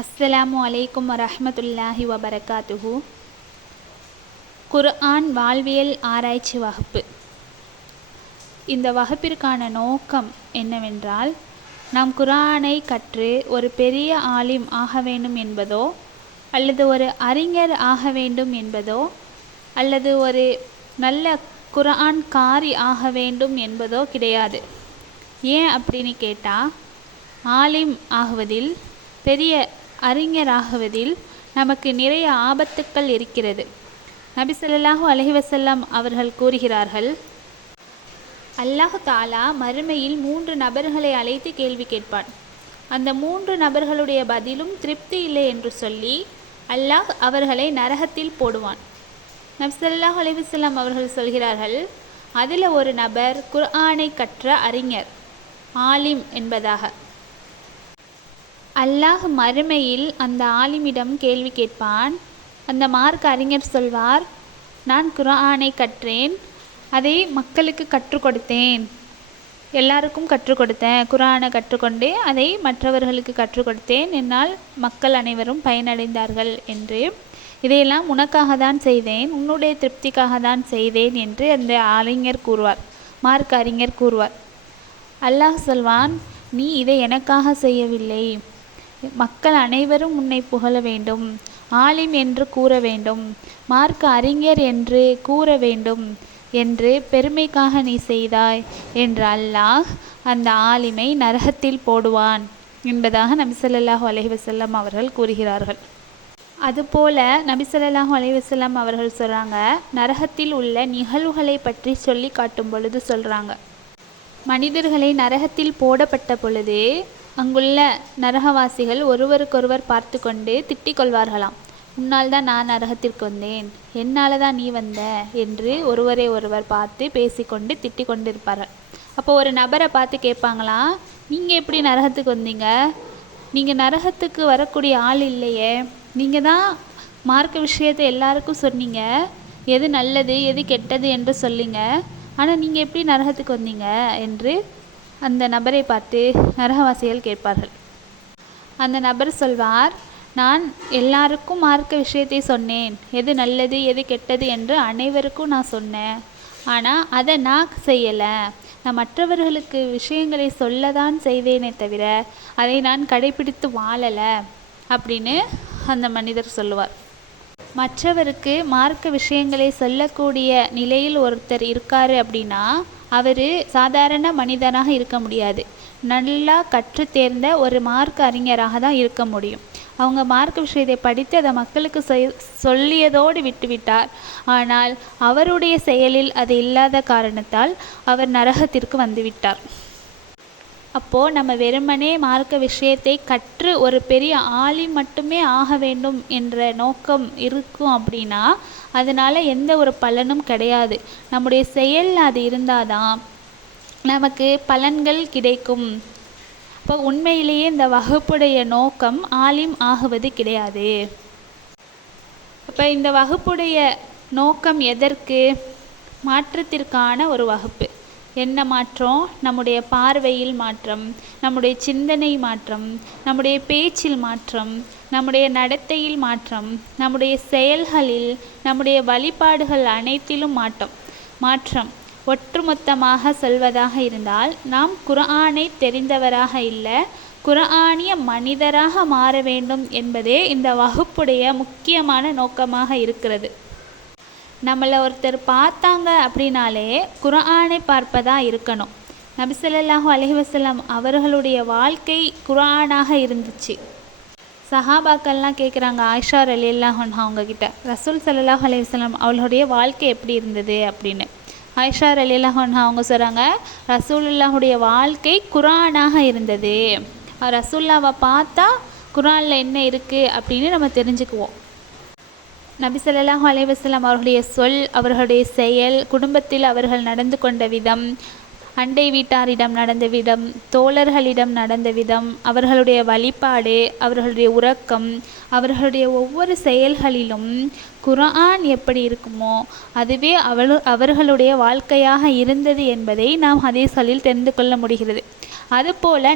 அஸ்ஸலாமு அலைக்கும் வரஹ்மத்துல்லாஹி வபரகாத்துஹு. குர்ஆன் வாழ்வியல் ஆராய்ச்சி வகுப்பு. இந்த வகுப்பிற்கான நோக்கம் என்னவென்றால், நாம் குர்ஆனை கற்று ஒரு பெரிய ஆலிம் ஆக வேண்டும் என்பதோ, அல்லது ஒரு அறிஞர் ஆக வேண்டும் என்பதோ, அல்லது ஒரு நல்ல குர்ஆன் காரி ஆக வேண்டும் என்பதோ கிடையாது. ஏன் அப்படின்னு கேட்டால், ஆலிம் ஆகுவதில், பெரிய அறிஞராகுவதில் நமக்கு நிறைய ஆபத்துக்கள் இருக்கிறது. நபி ஸல்லல்லாஹு அலைஹி வஸல்லம் அவர்கள் கூறுகிறார்கள், அல்லாஹ் தஆலா மறுமையில் 3 நபர்களை அழைத்து கேள்வி கேட்பான். அந்த 3 நபர்களுடைய பதிலும் திருப்தி இல்லை என்று சொல்லி அல்லாஹ் அவர்களை நரகத்தில் போடுவான். நபி ஸல்லல்லாஹு அலைஹி வஸல்லம் அவர்கள் சொல்கிறார்கள், அதில் ஒரு நபர் குர்ஆனை கற்ற அறிஞர், ஆலிம் என்பதாக. அல்லாஹ் மறுமையில் அந்த ஆலிமிடம் கேள்வி கேட்பான். அந்த மார்க்க அறிஞர் சொல்வார், நான் குர்ஆனை கற்றேன், அதை மக்களுக்கு கற்றுக் கொடுத்தேன், எல்லாருக்கும் கற்றுக் கொடுத்தேன், குர்ஆனை கற்றுக்கொண்டு அதை மற்றவர்களுக்கு கற்றுக் கொடுத்தேன், என்னால் மக்கள் அனைவரும் பயனடைந்தார்கள் என்று. இதையெல்லாம் உனக்காக தான் செய்தேன், உன்னுடைய திருப்திக்காக தான் செய்தேன் என்று அந்த அறிஞர் கூறுவார், மார்க்க அறிஞர் கூறுவார். அல்லாஹ் சொல்வான், நீ இதை எனக்காக செய்யவில்லை, மக்கள் அனைவரும் உன்னை புகழ வேண்டும், ஆலிம் என்று கூற வேண்டும், மார்க்க அறிஞர் என்று கூற வேண்டும் என்று பெருமைக்காக நீ செய்தாய் என்று அல்லாஹ் அந்த ஆலிமை நரகத்தில் போடுவான் என்பதாக நபி ஸல்லல்லாஹு அலைஹி வஸல்லம் அவர்கள் கூறுகிறார்கள். அதுபோல நபி ஸல்லல்லாஹு அலைஹி வஸல்லம் அவர்கள் சொல்கிறாங்க, நரகத்தில் உள்ள நிகழ்வுகளை பற்றி சொல்லி காட்டும் பொழுது சொல்கிறாங்க, மனிதர்களை நரகத்தில் போடப்பட்ட பொழுது அங்குள்ள நரகவாசிகள் ஒருவருக்கொருவர் பார்த்து கொண்டு திட்டிக் கொள்வார்களாம். உன்னால் தான் நான் நரகத்திற்கு வந்தேன், என்னால் தான் நீ வந்த என்று ஒருவரை ஒருவர் பார்த்து பேசிக்கொண்டு திட்டிக் கொண்டிருப்பார்கள். அப்போ ஒரு நபரை பார்த்து கேட்பாங்களாம், நீங்கள் எப்படி நரகத்துக்கு வந்தீங்க? நீங்கள் நரகத்துக்கு வரக்கூடிய ஆள் இல்லையே, நீங்கள் தான் மார்க்க விஷயத்தை எல்லாருக்கும் சொன்னீங்க, எது நல்லது எது கெட்டது என்று சொல்லிங்க, ஆனால் நீங்கள் எப்படி நரகத்துக்கு வந்தீங்க என்று அந்த நபரை பார்த்து நரகவாசிகள் கேட்பார்கள். அந்த நபர் சொல்வார், நான் எல்லாருக்கும் மார்க்க விஷயத்தை சொன்னேன், எது நல்லது எது கெட்டது என்று அனைவருக்கும் நான் சொன்னேன், ஆனால் அதை நான் செய்யலை, நான் மற்றவர்களுக்கு விஷயங்களை சொல்ல தான் செய்தேனே தவிர அதை நான் கடைபிடித்து வாழலை அப்படின்னு அந்த மனிதர் சொல்லுவார். மற்றவருக்கு மார்க்க விஷயங்களை சொல்லக்கூடிய நிலையில் ஒருத்தர் இருக்கார் அப்படின்னா அவர் சாதாரண மனிதனாக இருக்க முடியாது, நல்லா கற்று தேர்ந்த ஒரு மார்க்க அறிஞராக தான் இருக்க முடியும். அவங்க மார்க்க விஷயத்தை படித்து அதை மக்களுக்கு சொல்லியதோடு விட்டுவிட்டார், ஆனால் அவருடைய செயலில் அது இல்லாத காரணத்தால் அவர் நரகத்திற்கு வந்துவிட்டார். அப்போது நம்ம வெறுமனே மார்க்க விஷயத்தை கற்று ஒரு பெரிய ஆலிம் மட்டுமே ஆக வேண்டும் என்ற நோக்கம் இருக்கும் அப்படின்னா அதனால் எந்த ஒரு பலனும் கிடையாது. நம்முடைய செயல் அது இருந்தால் தான் நமக்கு பலன்கள் கிடைக்கும். இப்போ உண்மையிலேயே இந்த வகுப்புடைய நோக்கம் ஆலிம் ஆகுவது கிடையாது. அப்போ இந்த வகுப்புடைய நோக்கம் எதற்கு? மாற்றத்திற்கான ஒரு வகுப்பு. என்ன மாற்றம்? நம்முடைய பார்வையில் மாற்றம், நம்முடைய சிந்தனை மாற்றம், நம்முடைய பேச்சில் மாற்றம், நம்முடைய நடத்தையில் மாற்றம், நம்முடைய செயல்களில், நம்முடைய வழிபாடுகள் அனைத்திலும் மாற்றம். ஒட்டுமொத்தமாக சொல்வதாக இருந்தால், நாம் குர்ஆனை தெரிந்தவராக இல்லை, குர்ஆனிய மனிதராக மாற வேண்டும் என்பதே இந்த வகுப்புடைய முக்கியமான நோக்கமாக இருக்கிறது. நம்மளை ஒருத்தர் பார்த்தாங்க அப்படின்னாலே குர்ஆனை பார்ப்பதாக இருக்கணும். நபி ஸல்லல்லாஹு அலைஹி வஸல்லம் அவர்களுடைய வாழ்க்கை குர்ஆனாக இருந்துச்சு. சஹாபாக்கள்லாம் கேட்குறாங்க ஆயிஷா ரலியல்லாஹு அன்ஹா அவங்கக்கிட்ட, ரசூல் ஸல்லல்லாஹு அலைஹி வஸல்லம் அவர்களுடைய வாழ்க்கை எப்படி இருந்தது அப்படின்னு. ஆயிஷா ரலியல்லாஹு அன்ஹா அவங்க சொல்கிறாங்க, ரசூலுல்லாஹுடைய வாழ்க்கை குர்ஆனாக இருந்தது. ரசூல்லாவை பார்த்தா குர்ஆனில் என்ன இருக்குது அப்படின்னு நம்ம தெரிஞ்சுக்குவோம். நபி ஸல்லல்லாஹு அலைஹி வஸல்லம் அவர்களுடைய சொல், அவர்களுடைய செயல், குடும்பத்தில் அவர்கள் நடந்து கொண்ட விதம், அண்டை வீட்டாரிடம் நடந்த விதம், தோழர்களிடம் நடந்த விதம், அவர்களுடைய வழிபாடு, அவர்களுடைய உறக்கம், அவர்களுடைய ஒவ்வொரு செயல்களிலும் குர்ஆன் எப்படி இருக்குமோ அதுவே அவர்களுடைய வாழ்க்கையாக இருந்தது என்பதை நாம் ஹதீஸ்களில் தெரிந்து கொள்ள முடிகிறது. அதுபோல்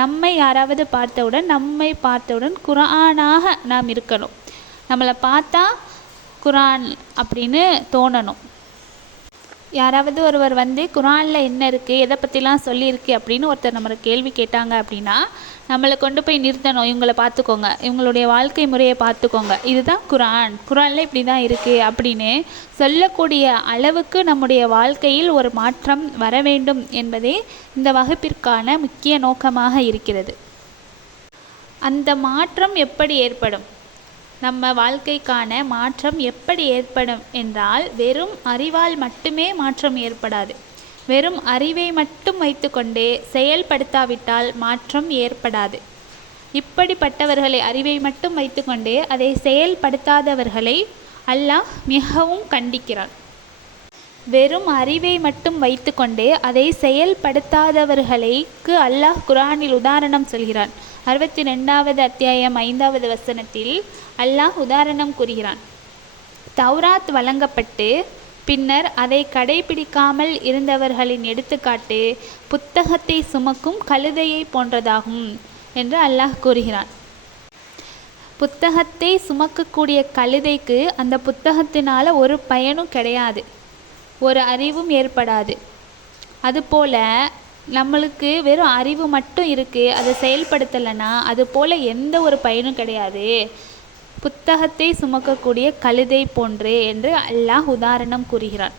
நம்மை யாராவது பார்த்தவுடன் குர்ஆனாக நாம் இருக்கணும். நம்மளை பார்த்தா குர்ஆன் அப்படின்னு தோணணும். யாராவது ஒருவர் குர்ஆனில் என்ன இருக்குது, எதை பற்றிலாம் சொல்லியிருக்கு அப்படின்னு ஒருத்தர் நம்மளை கேள்வி கேட்டாங்க அப்படின்னா நம்மளை கொண்டு போய் நிறுத்தணும். இவங்களை பார்த்துக்கோங்க, இவங்களுடைய வாழ்க்கை முறையை பார்த்துக்கோங்க, இதுதான் குர்ஆனில் இப்படி தான் இருக்குது அப்படின்னு சொல்லக்கூடிய அளவுக்கு நம்முடைய வாழ்க்கையில் ஒரு மாற்றம் வர வேண்டும் என்பதே இந்த வகுப்பிற்கான முக்கிய நோக்கமாக இருக்கிறது. அந்த மாற்றம் எப்படி ஏற்படும்? நம்ம வாழ்க்கைக்கான மாற்றம் எப்படி ஏற்படும் என்றால், வெறும் அறிவால் மட்டுமே மாற்றம் ஏற்படாது. வெறும் அறிவை மட்டும் வைத்துக்கொண்டே செயல்படுத்தாவிட்டால் மாற்றம் ஏற்படாது. இப்படிப்பட்டவர்களை, அறிவை மட்டும் வைத்துக்கொண்டே அதை செயல்படுத்தாதவர்களை அல்லாஹ் மிகவும் கண்டிக்கிறான். வெறும் அறிவை மட்டும் வைத்துக்கொண்டே அதை செயல்படுத்தாதவர்களுக்கு அல்லாஹ் குர்ஆனில் உதாரணம் சொல்கிறான். 62வது அத்தியாயம் 5வது வசனத்தில் அல்லாஹ் உதாரணம் கூறுகிறான். தௌராத் வழங்கப்பட்டு பின்னர் அதை கடைபிடிக்காமல் இருந்தவர்களின் எடுத்துக்காட்டு புத்தகத்தை சுமக்கும் கழுதையை போன்றதாகும் என்று அல்லாஹ் கூறுகிறான். புத்தகத்தை சுமக்கக்கூடிய கழுதைக்கு அந்த புத்தகத்தினால் ஒரு பயனும் கிடையாது, ஒரு அறிவும் ஏற்படாது. அதுபோல் நம்மளுக்கு வெறும் அறிவு மட்டும் இருக்குது, அதை செயல்படுத்தலைன்னா அது போல் எந்த ஒரு பயனும் கிடையாது. புத்தகத்தை சுமக்கக்கூடிய கழுதை போன்று என்று அல்லாஹ் உதாரணம் கூறுகிறான்.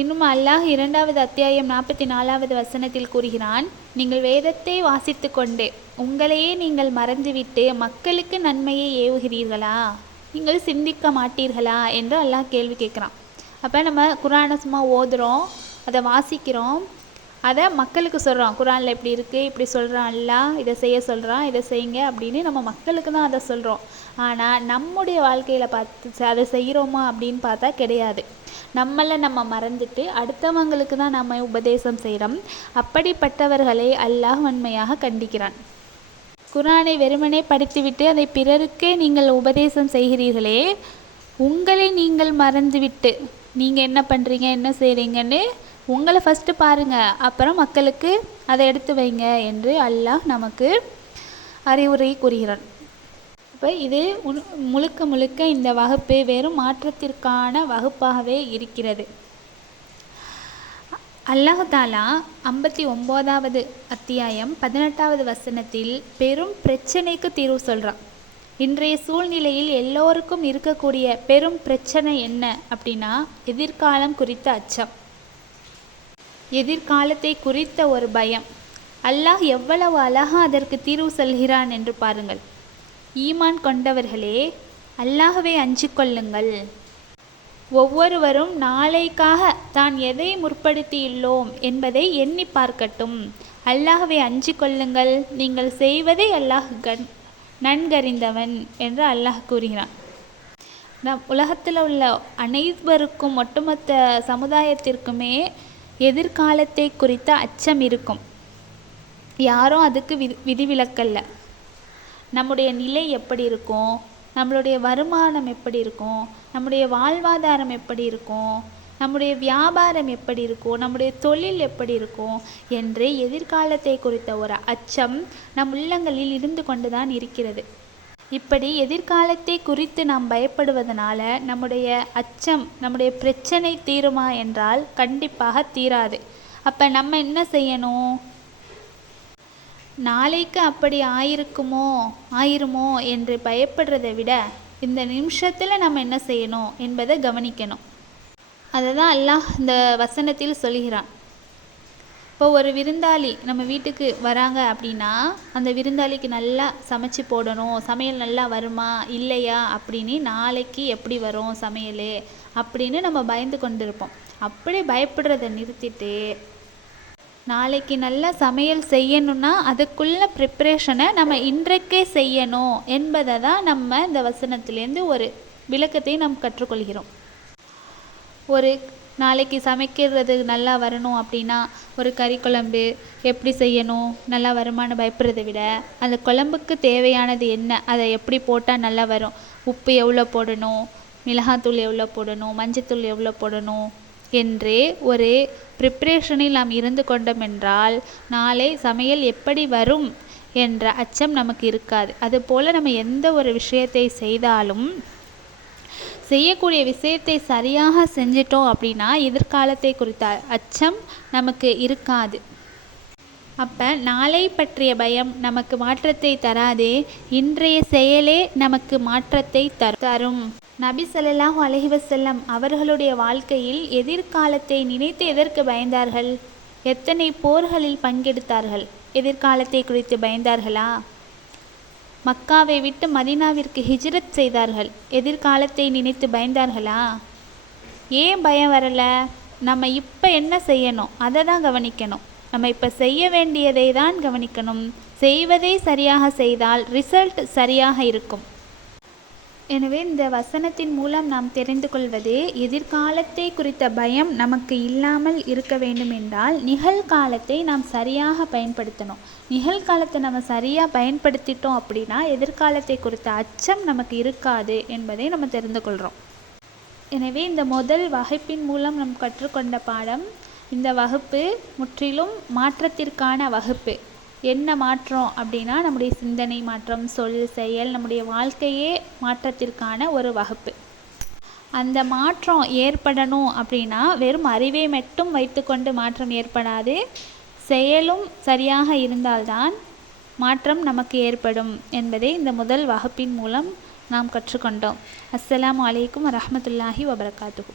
இன்னும் அல்லாஹ் 2வது அத்தியாயம் 44வது வசனத்தில் கூறுகிறான், நீங்கள் வேதத்தை வாசித்து கொண்டு உங்களையே நீங்கள் மறந்துவிட்டு மக்களுக்கு நன்மையை ஏவுகிறீர்களா, நீங்கள் சிந்திக்க மாட்டீர்களா என்று அல்லாஹ் கேள்வி கேட்குறான். அப்போ நம்ம குர்ஆனை சும்மா ஓதுறோம், அதை வாசிக்கிறோம், அதை மக்களுக்கு சொல்கிறோம். குர்ஆனில் இப்படி இருக்குது, இப்படி சொல்கிறான் அல்லாஹ், இதை செய்ய சொல்கிறான், இதை செய்யுங்க அப்படின்னு நம்ம மக்களுக்கு தான் அதை சொல்கிறோம். ஆனால் நம்முடைய வாழ்க்கையில் பார்த்து அதை செய்கிறோமா அப்படின்னு பார்த்தா கிடையாது. நம்மளை நம்ம மறந்துட்டு அடுத்தவங்களுக்கு தான் நம்ம உபதேசம் செய்கிறோம். அப்படிப்பட்டவர்களை அல்லாஹ் வன்மையாக கண்டிக்கிறான். குர்ஆனை வெறுமனே படித்துவிட்டு அதை பிறருக்கே நீங்கள் உபதேசம் செய்கிறீர்களே, உங்களை நீங்கள் மறந்துவிட்டு நீங்கள் என்ன பண்ணுறீங்க, என்ன செய்கிறீங்கன்னு உங்களை ஃபஸ்ட்டு பாருங்கள், அப்புறம் மக்களுக்கு அதை எடுத்து வைங்க என்று அல்லாஹ் நமக்கு அறிவுரை கூறுகிறான். இப்போ இது முழுக்க இந்த வகுப்பு வெறும் மாற்றத்திற்கான வகுப்பாகவே இருக்கிறது. அல்லாஹ் தாலா 59வது அத்தியாயம் 18வது வசனத்தில் பெரும் பிரச்சனைக்கு தீர்வு சொல்கிறான். இன்றைய சூழ்நிலையில் எல்லோருக்கும் இருக்கக்கூடிய பெரும் பிரச்சனை என்ன அப்படின்னா, எதிர்காலம் குறித்த அச்சம், எதிர்காலத்தை குறித்த ஒரு பயம். அல்லாஹ் எவ்வளவு அழகாக அதற்கு தீர்வு சொல்கிறான் என்று பாருங்கள். ஈமான் கொண்டவர்களே, அல்லாஹ்வை அஞ்சிக் கொள்ளுங்கள். ஒவ்வொருவரும் நாளைக்காக தான் எதை முற்படுத்தியுள்ளோம் என்பதை எண்ணி பார்க்கட்டும். அல்லாஹ்வை அஞ்சிக் கொள்ளுங்கள், நீங்கள் செய்வதை அல்லாஹ் நன்கறிந்தவன் என்று அல்லாஹ் கூறுகிறான். உலகத்தில் உள்ள அனைவருக்கும், ஒட்டுமொத்த சமுதாயத்திற்குமே எதிர்காலத்தை குறித்த அச்சம் இருக்கும். யாரும் அதுக்கு விதிவிலக்கல்ல. நம்முடைய நிலை எப்படி இருக்கும், நம்மளுடைய வருமானம் எப்படி இருக்கும், நம்முடைய வாழ்வாதாரம் எப்படி இருக்கும், நம்முடைய வியாபாரம் எப்படி இருக்கும், நம்முடைய தொழில் எப்படி இருக்கும் என்று எதிர்காலத்தை குறித்த ஒரு அச்சம் நம் உள்ளங்களில் இருந்து கொண்டு தான் இருக்கிறது. இப்படி எதிர்காலத்தை குறித்து நாம் பயப்படுவதனால நம்முடைய அச்சம், நம்முடைய பிரச்சனை தீருமா என்றால் கண்டிப்பாக தீராது. அப்போ நம்ம என்ன செய்யணும்? நாளைக்கு அப்படி ஆயிருமோ என்று பயப்படுறதை விட இந்த நிமிஷத்தில் நம்ம என்ன செய்யணும் என்பதை கவனிக்கணும். அதை தான் அல்லாஹ் இந்த வசனத்தில் சொல்கிறான். இப்போ ஒரு விருந்தாளி நம்ம வீட்டுக்கு வராங்க அப்படின்னா அந்த விருந்தாளிக்கு நல்லா சமைச்சு போடணும், சமையல் நல்லா வருமா இல்லையா அப்படின்னு, நாளைக்கு எப்படி வரும் சமையல் அப்படின்னு நம்ம பயந்து கொண்டிருப்போம். அப்படி பயப்படுறதை நிறுத்திட்டு நாளைக்கு நல்லா சமையல் செய்யணும்னா அதுக்குள்ள ப்ரிப்ரேஷனை நம்ம இன்றைக்கே செய்யணும் என்பதை தான் நம்ம இந்த வசனத்திலேருந்து ஒரு விளக்கத்தை நாம் கற்றுக்கொள்கிறோம். ஒரு நாளைக்கு சமைக்கிறது நல்லா வரணும் அப்படின்னா ஒரு கறி குழம்பு எப்படி செய்யணும், நல்லா வருமானு பயப்படுறதை விட அந்த குழம்புக்கு தேவையானது என்ன, அதை எப்படி போட்டால் நல்லா வரும், உப்பு எவ்வளோ போடணும், மிளகாத்தூள் எவ்வளோ போடணும், மஞ்சத்தூள் எவ்வளோ போடணும், என்று ஒரு ப்ரிப்ரேஷனில் நாம் இருந்து கொண்டோம் என்றால் நாளை சமையல் எப்படி வரும் என்ற அச்சம் நமக்கு இருக்காது. அதுபோல் நம்ம எந்த ஒரு விஷயத்தை செய்தாலும் செய்யக்கூடிய விஷயத்தை சரியாக செஞ்சிட்டோம் அப்படின்னா எதிர்காலத்தை குறித்த அச்சம் நமக்கு இருக்காது. அப்போ நாளை பற்றிய பயம் நமக்கு மாற்றத்தை தராதே, இன்றைய செயலே நமக்கு மாற்றத்தை தரும். நபி ஸல்லல்லாஹு அலைஹி வஸல்லம் அவர்களுடைய வாழ்க்கையில் எதிர்காலத்தை நினைத்து எதற்கு பயந்தார்கள்? எத்தனை போர்களில் பங்கெடுத்தார்கள்? எதிர்காலத்தை குறித்து பயந்தார்களா? மக்காவை விட்டு மதீனாவிற்கு ஹிஜ்ரத் செய்தார்கள். எதிர்காலத்தை நினைத்து பயந்தார்களா? ஏன் பயம் வரலை? நம்ம இப்போ என்ன செய்யணும் அதை தான் கவனிக்கணும். நம்ம இப்போ செய்ய வேண்டியதை தான் கவனிக்கணும். செய்வதை சரியாக செய்தால் ரிசல்ட் சரியாக இருக்கும். எனவே இந்த வசனத்தின் மூலம் நாம் தெரிந்து கொள்வது, எதிர்காலத்தை குறித்த பயம் நமக்கு இல்லாமல் இருக்க வேண்டும் என்றால் நிகழ்காலத்தை நாம் சரியாக பயன்படுத்தணும். நிகழ்காலத்தை நம்ம சரியாக பயன்படுத்திட்டோம் அப்படின்னா எதிர்காலத்தை குறித்த அச்சம் நமக்கு இருக்காது என்பதை நம்ம தெரிந்து கொள்கிறோம். எனவே இந்த முதல் வகுப்பின் மூலம் நாம் கற்றுக்கொண்ட பாடம், இந்த வகுப்பு முற்றிலும் மாற்றத்திற்கான வகுப்பு. என்ன மாற்றம் அப்படின்னா நம்முடைய சிந்தனை மாற்றம், சொல், செயல், நம்முடைய வாழ்க்கையே மாற்றத்திற்கான ஒரு வகுப்பு. அந்த மாற்றம் ஏற்படணும் அப்படின்னா வெறும் அறிவை மட்டும் வைத்துக்கொண்டு மாற்றம் ஏற்படாது. செயலும் சரியாக இருந்தால்தான் மாற்றம் நமக்கு ஏற்படும் என்பதை இந்த முதல் வகுப்பின் மூலம் நாம் கற்றுக்கொண்டோம். அஸ்ஸலாமு அலைக்கும் வரஹ்மத்துல்லாஹி வபரகாத்துஹு.